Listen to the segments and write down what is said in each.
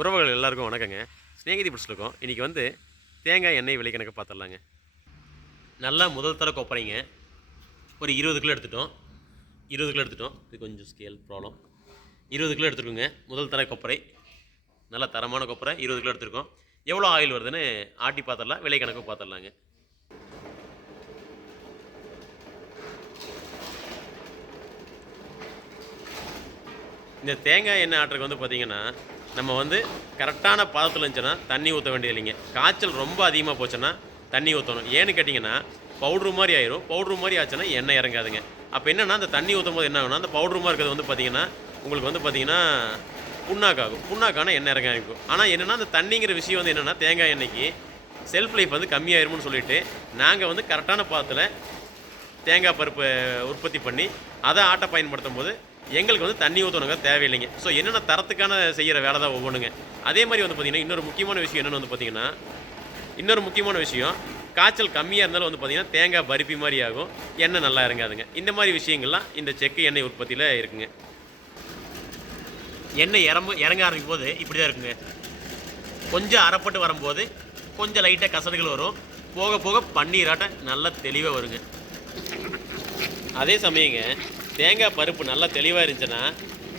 உறவுகள் எல்லாருக்கும் வணக்கங்க. ஸ்நேகிதி ஃபுட்ஸ்ல இருக்கோம். இன்னைக்கு தேங்காய் எண்ணெய் விலை கணக்கு பார்த்துடலாங்க. நல்லா முதல் தர கொப்பரைங்க. ஒரு 20 கிலோ எடுத்துட்டோம். 20 கிலோ எடுத்துட்டோம். இது கொஞ்சம் ஸ்கேல் ப்ராப்ளம். 20 கிலோ எடுத்துருக்கோங்க. முதல் தர கொப்பரை. நல்ல தரமான கொப்பரை 20 கிலோ எடுத்துருக்கோம். எவ்வளோ ஆயில் வருதுன்னு ஆட்டி பார்த்துடலாம். விலை கணக்கு பார்த்துடலாங்க. இந்த தேங்காய் எண்ணெய் ஆட்டுறதுக்கு பார்த்தீங்கன்னா, நம்ம கரெக்டான பதத்தில் இருந்துச்சுன்னா தண்ணி ஊற்ற வேண்டியது இல்லைங்க. காய்ச்சல் ரொம்ப அதிகமாக போச்சுன்னா தண்ணி ஊற்றணும். ஏன்னு கேட்டிங்கன்னா, பவுட்ரு மாதிரி ஆயிரும். பவுட்ரு மாதிரி ஆச்சுன்னா எண்ணெய் இறங்காதுங்க. அப்போ என்னென்னா, அந்த தண்ணி ஊற்றும்போது என்ன ஆகும்னா, அந்த பவுட்ரு மாதிரி இருக்கிறது பார்த்தீங்கன்னா, உங்களுக்கு பார்த்தீங்கன்னா புண்ணாக்காகும். புண்ணாக்கான எண்ணெய் இறங்க ஆரம்பிக்கும். ஆனால் என்னென்னா, அந்த தண்ணிங்கிற விஷயம் என்னென்னா, தேங்காய் எண்ணெய்க்கு செல்ஃப் லைஃப் கம்மியாயிரும்னு சொல்லிட்டு, நாங்கள் கரெக்டான பதத்தில் தேங்காய் பருப்பு உற்பத்தி பண்ணி அதை ஆட்டை பயன்படுத்தும் போது எங்களுக்கு தண்ணி ஊற்றணுங்க தேவையில்லைங்க. ஸோ என்னென்ன தரத்துக்கான செய்கிற வேலை தான் ஒவ்வொன்றுங்க. அதே மாதிரி பார்த்தீங்கன்னா, இன்னொரு முக்கியமான விஷயம் என்னென்னு பார்த்தீங்கன்னா, காய்ச்சல் கம்மியாக இருந்தாலும் பார்த்தீங்கன்னா தேங்காய் பருப்பி மாதிரி ஆகும், எண்ணெய் நல்லா இறங்காதுங்க. இந்த மாதிரி விஷயங்கள்லாம் இந்த செக்கு எண்ணெய் உற்பத்தியில் இருக்குங்க. எண்ணெய் இறங்க ஆரம்பிக்கும் போது இப்படி தான் இருக்குங்க. கொஞ்சம் அரைப்பட்டு வரும்போது கொஞ்சம் லைட்டாக கசடுகள் வரும். போக போக பன்னீராட்ட நல்லா தெளிவாக வருங்க. அதே சமயங்க தேங்காய் பருப்பு நல்லா தெளிவாக இருந்துச்சுன்னா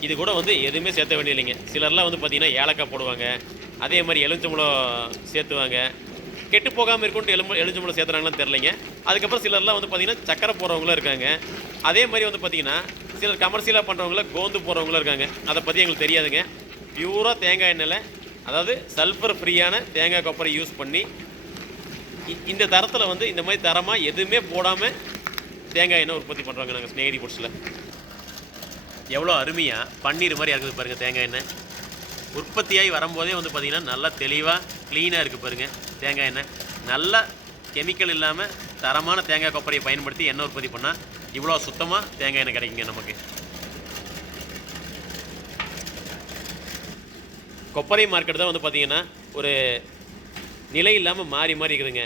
இது கூட எதுவுமே சேர்த்த வேண்டியதில்லைங்க. சிலர்லாம் பார்த்தீங்கன்னா ஏலக்காய் போடுவாங்க. அதே மாதிரி எலுமிச்சம்பழம் சேர்த்துவாங்க. கெட்டு போகாமல் இருக்குன்ட்டு எலுமிச்சம்பழம் சேர்த்துறாங்களான்னு தெரிலைங்க. அதுக்கப்புறம் சிலர்லாம் பார்த்தீங்கன்னா சக்கரை போடுறவங்களும் இருக்காங்க. அதே மாதிரி பார்த்தீங்கன்னா சிலர் கமர்ஷியலாக பண்ணுறவங்கள கோந்து போடுறவங்களும் இருக்காங்க. அதை பற்றி எங்களுக்கு தெரியாதுங்க. பியூராக தேங்காய் எண்ணெயில், அதாவது சல்ஃபர் ஃப்ரீயான தேங்காய் கொப்பரை யூஸ் பண்ணி இந்த தரத்தில் இந்த மாதிரி தரமாக எதுவுமே போடாமல் தேங்காய் எண்ணெய் உற்பத்தி பண்ணுறாங்க நாங்கள் ஸ்நேகிதி ஃபுட்ஸில். எவ்வளோ அருமையாக பன்னீர் மாதிரி இருக்குது பாருங்கள். தேங்காய் எண்ணெய் உற்பத்தியாகி வரும்போதே பார்த்திங்கன்னா நல்லா தெளிவாக க்ளீனாக இருக்குது பாருங்கள். தேங்காய் எண்ணெய் நல்லா கெமிக்கல் இல்லாமல் தரமான தேங்காய் கொப்பரையை பயன்படுத்தி எண்ணெய் உற்பத்தி பண்ணால் இவ்வளோ சுத்தமாக தேங்காய் எண்ணெய் கிடைக்குங்க நமக்கு. கொப்பரை மார்க்கெட் தான் பார்த்திங்கன்னா ஒரு நிலை இல்லாமல் மாறி மாறி இருக்குதுங்க.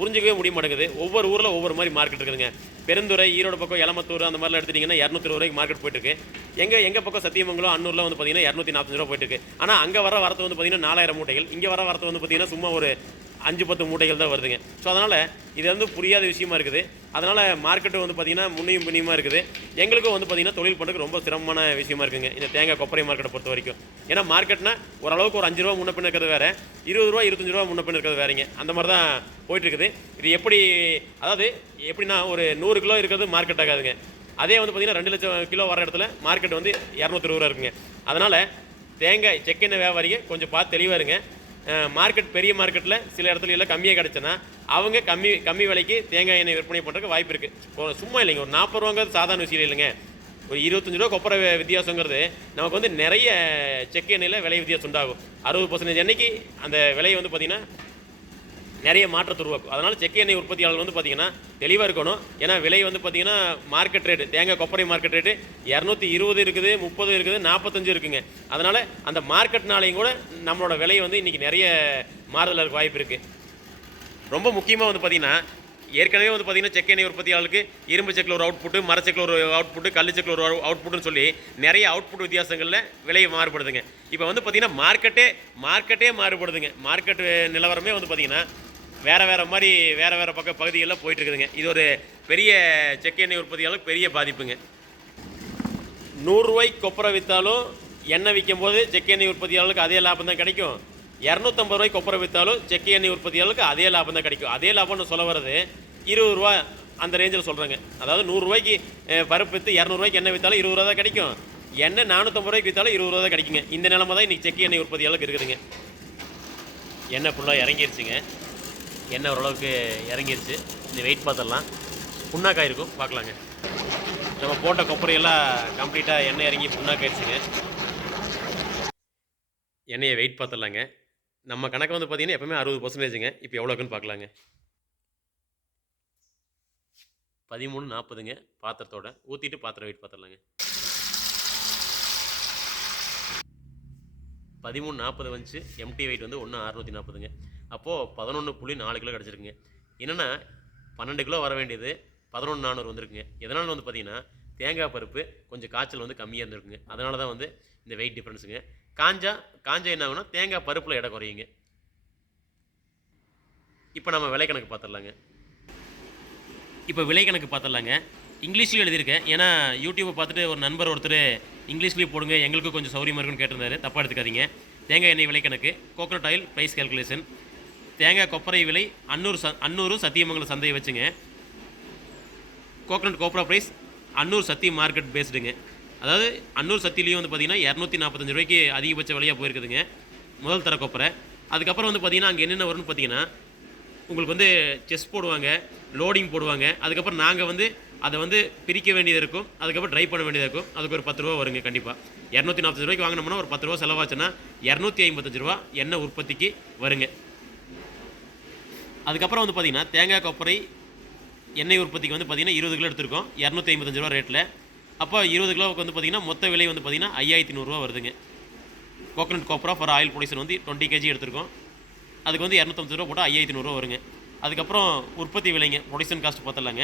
புரிஞ்சிக்கவே முடிய மாட்டேங்குது. ஒவ்வொரு ஊரில் ஒவ்வொரு மாதிரி மார்க்கெட் இருக்குதுங்க. பெருந்துறை, ஈரோடு பக்கம், எலமத்தூர் அந்த மாதிரிலாம் எடுத்துட்டிங்கன்னா 220 ரூபாய்க்கு மார்க்கெட் போயிட்டுருக்கு. எங்கள் பக்கம் சத்தியமங்கலம், அன்னூரில் பார்த்தீங்கன்னா 240 ரூபா போயிட்டுருக்கு. ஆனால் அங்கே வர வரத்து பார்த்தீங்கன்னா 4000 மூட்டைகள், இங்கே வர வரத்து பார்த்தீங்கன்னா சும்மா ஒரு 5-10 மூட்டைகள் தான் வருதுங்க. ஸோ அதனால் இது புரியாத விஷயமா இருக்குது. அதனால் மார்க்கெட்டு பார்த்தீங்கன்னா முன்னையும் பின்னியுமா இருக்குது. எங்களுக்கும் பார்த்தீங்கன்னா தொழில் பண்ணுறதுக்கு ரொம்ப சிரமமான விஷயமா இருக்குங்க இந்த தேங்காய் கொப்பரை மார்க்கெட்டை பொறுத்த வரைக்கும். ஏன்னா மார்க்கெட்னா ஓரளவுக்கு ஒரு 5 ரூபா முன்ன பின்ன இருக்கிறது வேறு, 20 ரூபா 25 ரூபா முன்ன பின்ன இருக்கிறது வேறுங்க. அந்த மாதிரி தான் போயிட்டுருக்குது. இது எப்படின்னா ஒரு 100 கிலோ இருக்கிறது மார்க்கெட் ஆகாதுங்க. அதே பார்த்தீங்கன்னா 2 லட்சம் கிலோ வர இடத்துல மார்க்கெட் 220 ரூபா இருக்குங்க. அதனால் தேங்காய் செக்கெண்ணெய் வியாபாரிங்க கொஞ்சம் பார்த்து தெளிவாக இருங்க. மார்க்கெட் பெரிய மார்க்கெட்டில் சில இடத்துல எல்லாம் கம்மியாக கிடச்சுன்னா அவங்க கம்மி விலைக்கு தேங்காய் எண்ணெய் விற்பனை பண்ணுறதுக்கு வாய்ப்பு இருக்குது. சும்மா இல்லைங்க, ஒரு 40 ரூபாங்கிறது சாதாரண விஷயம் இல்லைங்க. ஒரு 25 ரூபா கொப்பரை வித்தியாசங்கிறது நமக்கு நிறைய செக்கு எண்ணெயில் விலை வித்தியாசம் உண்டாகும். 60% எண்ணெய்க்கு அந்த விலை பார்த்திங்கன்னா நிறைய மாற்றத்தை உருவாக்கும். அதனால் செக்கு எண்ணெய் உற்பத்தியாளர்கள் பார்த்திங்கன்னா தெளிவாக இருக்கணும். ஏன்னா விலை பார்த்திங்கன்னா மார்க்கெட் ரேட்டு, தேங்காய் கொப்பரை மார்க்கெட் ரேட்டு 220 இருக்குது, 30 இருக்குது, 45 இருக்குங்க. அதனால் அந்த மார்க்கெட்னாலையும் கூட நம்மளோட விலை இன்றைக்கி நிறைய மாறுதல் இருக்க வாய்ப்பு இருக்குது. ரொம்ப முக்கியமாக பார்த்திங்கன்னா ஏற்கனவே பார்த்திங்கன்னா செக்கு எண்ணெய் உற்பத்தியாளருக்கு இரும்பு செக்கில் ஒரு அவுட்புட்டு, மர செக்கில் ஒரு அவுட்புட்டு, கல் செக்கில் ஒரு அவுட்புட்டுன்னு சொல்லி நிறைய அவுட்புட் வித்தியாசங்களில் விலை மாறுபடுதுங்க. இப்போ பார்த்திங்கன்னா மார்க்கெட்டே மாறுபடுதுங்க. மார்க்கெட் நிலவரமே பார்த்திங்கன்னா வேறு மாதிரி வேறு பக்கம் பகுதிகளில் போயிட்டுருக்குதுங்க. இது ஒரு பெரிய செக்கு எண்ணெய் உற்பத்தியாளருக்கு பெரிய பாதிப்புங்க. 100 ரூபாய்க்கு கொப்பரை விற்றாலும் எண்ணெய் விற்கும் போது செக்கு எண்ணெய் உற்பத்தியாளருக்கு அதே லாபம் தான் கிடைக்கும். 250 ரூபாய்க்கு கொப்பரை விற்றாலும் செக்கு எண்ணெய் உற்பத்தியாளருக்கு அதே லாபம் தான் கிடைக்கும். அதே லாபம்னு சொல்ல வர்றது 20 ரூபா அந்த ரேஞ்சில் சொல்கிறாங்க. அதாவது 100 ரூபாய்க்கு பருப்பு விற்று 200 ரூபாய்க்கு எண்ணெய் விற்றாலும் 20 ரூபா தான் கிடைக்கும். எண்ணெய் 450 ரூபாய்க்கு விற்றாலும் 20 ரூபா தான் கிடைக்குங்க. இந்த நிலமை தான் இன்றைக்கி செக்கு எண்ணெய் உற்பத்தியாளருக்கு இருக்குதுங்க. எண்ணெய் ஃபுல்லாக இறங்கிருச்சுங்க. எண்ணெய் ஓரளவுக்கு இறங்கிருச்சு. இந்த வெயிட் பார்த்துடலாம். புண்ணாக்காய் இருக்கும், பார்க்கலாங்க. நம்ம போட்ட கொப்பரையெல்லாம் கம்ப்ளீட்டாக எண்ணெய் இறங்கி புண்ணாக்காயிருச்சுங்க. எண்ணெயை வெயிட் பார்த்துடலாங்க. நம்ம கணக்கு பார்த்திங்கன்னா எப்போவுமே 60%ங்க. இப்போ எவ்வளோக்குன்னு பார்க்கலாங்க. 13.40ங்க பாத்திரத்தோட ஊற்றிட்டு பாத்திரம் வெயிட் பார்த்துடலாங்க. 13.40 வந்துச்சு. எம்டி வெயிட் 1.640ங்க. அப்போது 11.4 கிலோ கிடச்சிருக்குங்க. என்னென்னா 12 கிலோ வர வேண்டியது 11.400 வந்துருக்குங்க. எதனால் பார்த்திங்கன்னா தேங்காய் பருப்பு கொஞ்சம் காய்ச்சல் கம்மியாக இருந்திருக்குங்க. அதனால தான் இந்த வெயிட் டிஃப்ரென்ஸுங்க. காஞ்ச என்ன ஆகும்னா தேங்காய் பருப்பில் எடை குறையுங்க. இப்போ நம்ம விலை கணக்கு பார்த்துடலாங்க. இப்போ விலை கணக்கு பார்த்துடலாங்க. இங்கிலீஷ்லேயும் எழுதியிருக்கேன். ஏன்னா யூடியூப்பை பார்த்துட்டு ஒரு நண்பர் ஒருத்தர் இங்கிலீஷ்லேயும் போடுங்க, எங்களுக்கும் கொஞ்சம் சௌரியமாக இருக்குன்னு கேட்டிருந்தாரு. தப்பாக எடுத்துக்காதீங்க. தேங்காய் எண்ணெய் விலை கணக்கு, கோகனட் ஆயில் ப்ரைஸ் கேல்குலேஷன், தேங்காய் கொப்பரை விலை அன்னூர் சத்தியமங்கலம் சந்தையை வச்சுங்க. கோகனட் கோப்ரா ப்ரைஸ் அன்னூர் சத்தி மார்க்கெட் பேஸ்டுங்க. அதாவது அன்னூர் சத்திலையும் வந்து பார்த்திங்கன்னா 245 ரூபாய்க்கு அதிகபட்ச விலையாக போயிருக்குதுங்க முதல் தர கொப்பரை. அதுக்கப்புறம் வந்து பார்த்திங்கன்னா அங்கே என்னென்ன வரும்னு பார்த்தீங்கன்னா உங்களுக்கு வந்து செஸ் போடுவாங்க, லோடிங் போடுவாங்க. அதுக்கப்புறம் நாங்கள் வந்து அதை வந்து பிரிக்க வேண்டியது இருக்கும், அதுக்கப்புறம் ட்ரை பண்ண வேண்டியதாக இருக்கும். அதுக்கு ஒரு 10 ரூபா வருங்க. கண்டிப்பாக 245 ரூபாய்க்கு வாங்கினோம்னா ஒரு 10 ரூபா செலவாச்சுன்னா 255 ரூபா எண்ணெய் உற்பத்திக்கு வருங்க. அதுக்கப்புறம் வந்து பார்த்திங்கன்னா தேங்காய் கொப்பரை எண்ணெய் உற்பத்திக்கு வந்து பார்த்திங்கன்னா 20 கிலோ எடுத்திருக்கோம் 255 ரூபா ரேட்டில். அப்போ 20 கிலோவுக்கு வந்து பார்த்திங்கன்னா மொத்த விலை வந்து பார்த்திங்கன்னா 5100 ரூபா வருதுங்க. Coconut cobra for oil production வந்து 20 kg எடுத்திருக்கோம். அதுக்கு வந்து 250 ரூபா போட்டால் 5100 ரூபா வருங்க. அதுக்கப்புறம் உற்பத்தி விலைங்க, ப்ரொடக்ஷன் காஸ்ட் பார்த்துடலாங்க.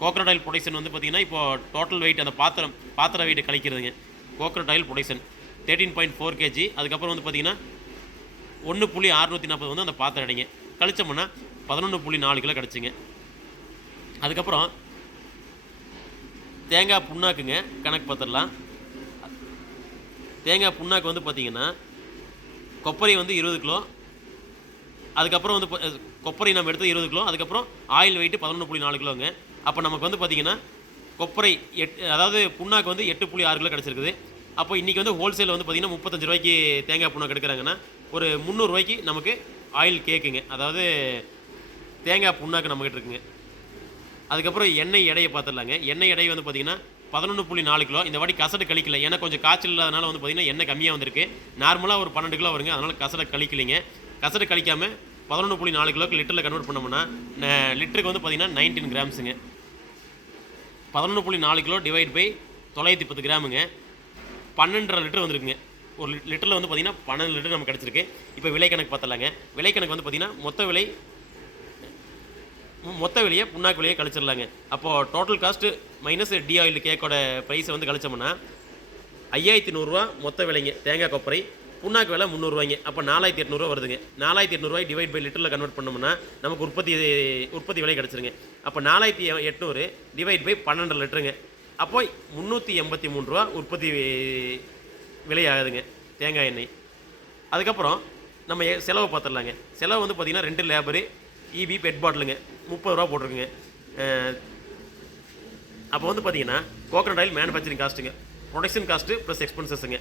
கோகனட் ஆயில் ப்ரொடக்ஷன் வந்து பார்த்திங்கன்னா இப்போ டோட்டல் வெயிட் அந்த பாத்திர வெயிட் கழிக்கிறதுங்க. Coconut oil production 13.4 kg. அதுக்கப்புறம் வந்து பார்த்திங்கன்னா 1.640 வந்து அந்த பாத்திரம் அடைங்க கழிச்சோம்னா 11.4 கிலோ கிடச்சிங்க. அதுக்கப்புறம் தேங்காய் புண்ணாக்குங்க கணக்கு பார்த்துடலாம். தேங்காய் புண்ணாக்கு வந்து பார்த்திங்கன்னா கொப்பரை வந்து 20 கிலோ. அதுக்கப்புறம் வந்து கொப்பரை நம்ம எடுத்து 20 கிலோ. அதுக்கப்புறம் ஆயில் வெயிட்டு 11.4 கிலோங்க. அப்போ நமக்கு வந்து பார்த்திங்கன்னா கொப்பரை அதாவது புண்ணாக்கு வந்து 8.6 கிலோ கிடச்சிருக்குது. அப்போ இன்றைக்கி வந்து ஹோல்சேல் வந்து பார்த்திங்கன்னா 35 ரூபாய்க்கு தேங்காய் புண்ணாக்கு எடுக்கிறாங்கன்னா ஒரு 300 ரூபாய்க்கு நமக்கு ஆயில் கேக்குங்க. அதாவது தேங்காய் புண்ணாக்கு நம்மக்கிட்ட இருக்குங்க. அதுக்கப்புறம் எண்ணெய் எடையை பார்த்துடலாங்க. எண்ணெய் எடை வந்து பார்த்திங்கன்னா 11.4 கிலோ. இந்த வாட்டி கசடு கழிக்கல, ஏன்னா கொஞ்சம் காய்ச்சல் இல்லாதனால வந்து பார்த்திங்கன்னா எண்ணெய் கம்மியாக வந்திருக்கு. நார்மலாக ஒரு 12 கிலோ வருங்க, அதனால் கசடை கழிக்கலைங்க. கசடு கழிக்காமல் 11.4 கிலோக்கு லிட்டரில் கன்வெர்ட் பண்ணோம்னா லிட்டருக்கு வந்து பார்த்திங்கன்னா 19 கிராம்ஸுங்க. 11.4 கிலோ டிவைட் பை 910 கிராமுங்க, 12.5 லிட்டர் வந்துருக்குங்க. ஒரு லிட்டரில் வந்து பார்த்திங்கன்னா 12 லிட்டர் நமக்கு கிடச்சிருக்கு. இப்போ விலை கணக்கு பார்த்துடலாங்க. விலை கணக்கு வந்து பார்த்திங்கன்னா மொத்த விலையை புண்ணாக்கு விலையை கழிச்சிடலாங்க. அப்போது total cost minus the oil கேக்கோட ப்ரைஸை வந்து கழிச்சோம்னா 5100 ரூபா மொத்த விலைங்க. தேங்காய் கொப்பரை புண்ணாக்கு விலை 300 ரூபாய்ங்க. அப்போ 4800 ரூபா வருதுங்க. 4800 ரூபாய் டிவைட் பை லிட்டரில் கன்வெர்ட் பண்ணோம்னா நமக்கு உற்பத்தி விலை கிடச்சிருங்க. அப்போ 4800 டிவைட் பை 12 லிட்டருங்க. அப்போ 383 ரூபா உற்பத்தி விலை ஆகுதுங்க தேங்காய் எண்ணெய். அதுக்கப்புறம் நம்ம செலவு பார்த்துடலாங்க. செலவு வந்து பார்த்திங்கன்னா 2 லேபரு இபி பெட் பாட்டிலுங்க 30 ரூபா போட்டிருக்குங்க. அப்போ வந்து பார்த்திங்கன்னா கோகனட் ஆயில் மேனுஃபேக்சரிங் காஸ்ட்டுங்க, ப்ரொடக்ஷன் காஸ்ட்டு ப்ளஸ் எக்ஸ்பென்சஸுங்க.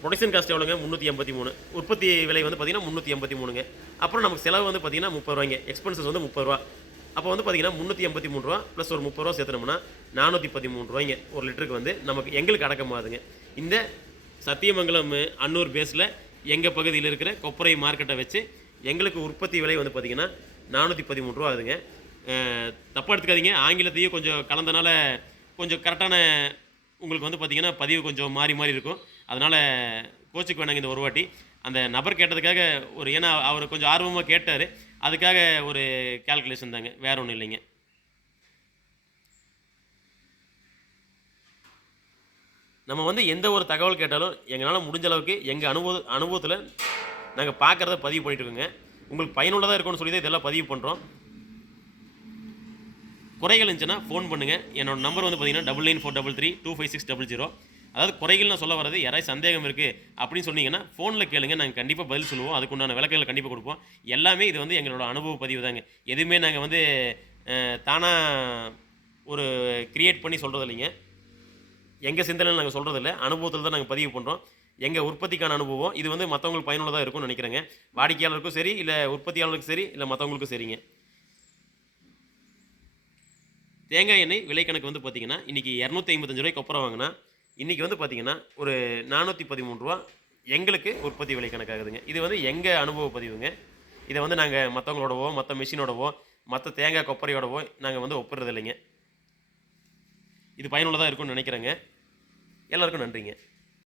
ப்ரொடக்ஷன் காஸ்ட் எவ்வளோங்க 383. உற்பத்தி விலை வந்து பார்த்திங்கன்னா 383ங்க. அப்புறம் நமக்கு செலவு வந்து பார்த்திங்கன்னா 30 ரூபாய்ங்க. எக்ஸ்பென்சஸ் வந்து 30 ரூபா. அப்போ வந்து பார்த்திங்கன்னா 383 ரூபா ப்ளஸ் ஒரு 30 ரூபா சேர்த்தனோம்னா 413 ரூபாய்ங்க ஒரு லிட்டருக்கு வந்து நமக்கு எங்களுக்கு அடக்கமாகுதுங்க. இந்த சத்தியமங்கலம் அன்னூர் பேஸில் எங்கள் பகுதியில் இருக்கிற கொப்பரை மார்க்கெட்டை வச்சு எங்களுக்கு உற்பத்தி விலை வந்து பார்த்திங்கன்னா 413 ரூபா ஆகுதுங்க. தப்பாக எடுத்துக்காதீங்க, ஆங்கிலத்தையும் கொஞ்சம் கலந்தனால கொஞ்சம் கரெக்டான உங்களுக்கு வந்து பார்த்திங்கன்னா பதிவு கொஞ்சம் மாறி இருக்கும். அதனால் கோச்சுக்கு வேணாங்க. இந்த ஒரு வாட்டி அந்த நபர் கேட்டதுக்காக ஏன்னா அவர் கொஞ்சம் ஆர்வமாக கேட்டார், அதுக்காக ஒரு கால்குலேஷன் தாங்க, வேறு ஒன்றும் இல்லைங்க. நம்ம வந்து எந்த ஒரு தகவல் கேட்டாலும் எங்களால் முடிஞ்ச அளவுக்கு எங்கள் அனுபவத்தில் நாங்கள் பார்க்குறத பதிவு பண்ணிட்டுருக்கோங்க. உங்களுக்கு பயனுள்ளதாக இருக்கும்னு சொல்லி தான் இதெல்லாம் பதிவு பண்ணுறோம். குறைகள் இருந்துச்சுன்னா ஃபோன் பண்ணுங்கள். என்னோடய நம்பர் வந்து பார்த்திங்கன்னா 9943325600. அதாவது குறைகள் நான் சொல்ல வர்றது யாராவது சந்தேகம் இருக்குது அப்படின்னு சொன்னீங்கன்னா ஃபோனில் கேளுங்க, நாங்கள் கண்டிப்பாக பதில் சொல்லுவோம். அதுக்குண்டான விளக்கங்களை கண்டிப்பாக கொடுப்போம். எல்லாமே இது வந்து எங்களோட அனுபவ பதிவு தாங்க. எதுவுமே நாங்கள் வந்து தானாக ஒரு க்ரியேட் பண்ணி சொல்கிறது இல்லைங்க. எங்கள் சிந்தனையில் நாங்கள் சொல்கிறதில்ல, அனுபவத்தில் தான் நாங்கள் பதிவு பண்ணுறோம். எங்கள் உற்பத்திக்கான அனுபவம் இது வந்து மற்றவங்களுக்கு பயனுள்ளதாக இருக்கும்னு நினைக்கிறேங்க. வாடிக்கையாளருக்கும் சரி, இல்லை உற்பத்தியாளருக்கும் சரி, இல்லை மற்றவங்களுக்கும் சரிங்க. தேங்காய் எண்ணெய் விலை கணக்கு வந்து பார்த்திங்கன்னா இன்றைக்கி 255 ரூபாய்க்கு அப்புறம் வாங்கினா இன்றைக்கி வந்து பார்த்திங்கன்னா ஒரு 413 ரூபா எங்களுக்கு உற்பத்தி விலை கணக்காகுதுங்க. இது வந்து எங்கள் அனுபவ பதிவுங்க. இதை வந்து நாங்கள் மற்றவங்களோடவோ மற்ற மிஷினோடவோ மற்ற தேங்காய் கொப்பரையோடவோ நாங்கள் வந்து ஒப்புறது இல்லைங்க. இது பயனுள்ளதாக இருக்கும்னு நினைக்கிறேங்க. எல்லாருக்கும் நன்றிங்க.